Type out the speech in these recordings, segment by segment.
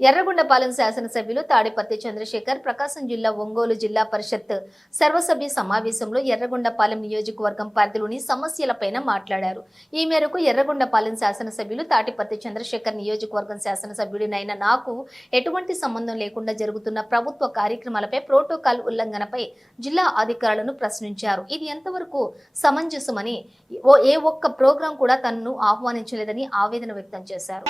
ఎర్రగొండపాలెం శాసనసభ్యులు తాడిపర్తి చంద్రశేఖర్ ప్రకాశం జిల్లా ఒంగోలు జిల్లా పరిషత్ సర్వసభ్య సమావేశంలో ఎర్రగొండపాలెం నియోజకవర్గం పరిధిలోని సమస్యలపైన మాట్లాడారు. ఈ మేరకు ఎర్రగొండపాలెం శాసనసభ్యులు తాటిపర్తి చంద్రశేఖర్ నియోజకవర్గం శాసనసభ్యుడినైన నాకు ఎటువంటి సంబంధం లేకుండా జరుగుతున్న ప్రభుత్వ కార్యక్రమాలపై ప్రోటోకాల్ ఉల్లంఘనపై జిల్లా అధికారులను ప్రశ్నించారు. ఇది ఎంతవరకు సమంజసమని ఏ ఒక్క ప్రోగ్రాం కూడా తనను ఆహ్వానించలేదని ఆవేదన వ్యక్తం చేశారు.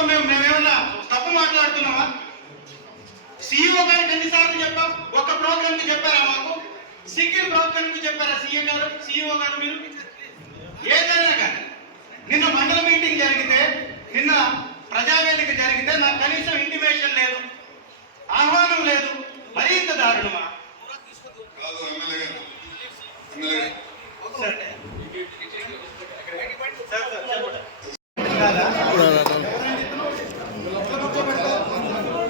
అంతే మేము మేమేమన్నా తప్పు మాట్లాడుతున్నామా? సీఈఓ గారికి ఎన్నిసార్లు చెప్పాం? ఒక ప్రోగ్రామ్కి చెప్పారా మాకు? సింగిల్ ప్రోగ్రామ్కి చెప్పారా సీఎం గారు? సీఈఓ గారు మీరు? ఏదైనా కానీ. నిన్న మండల మీటింగ్ జరిగితే నిన్న ప్రజావేదిక జరిగితే నాకు కనీసం ఇంటిమేషన్ లేదు ఆహ్వానం లేదు మరీ ఇంత దారుణమా కాదు ఎమ్మెల్యే గారు ఎమ్మెల్యే గారు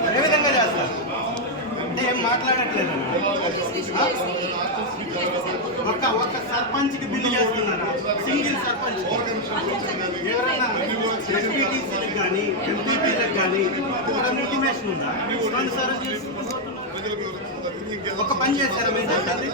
ఏ విధంగా చేస్తారు అంటే ఏం మాట్లాడట్లేదు. ఒక్క ఒక్క సర్పంచ్కి బిల్లు చేస్తున్నారా. సింగిల్ సర్పంచ్. ఎవరైనా ఎంపీటీసీలకు కానీ ఎంపీపీలకు కానీ ఎవరైనా ఇంటిమేషన్ ఉందా? రెండు సార్లు చేసి ఒక పని చేశారా మీరు చెప్పండి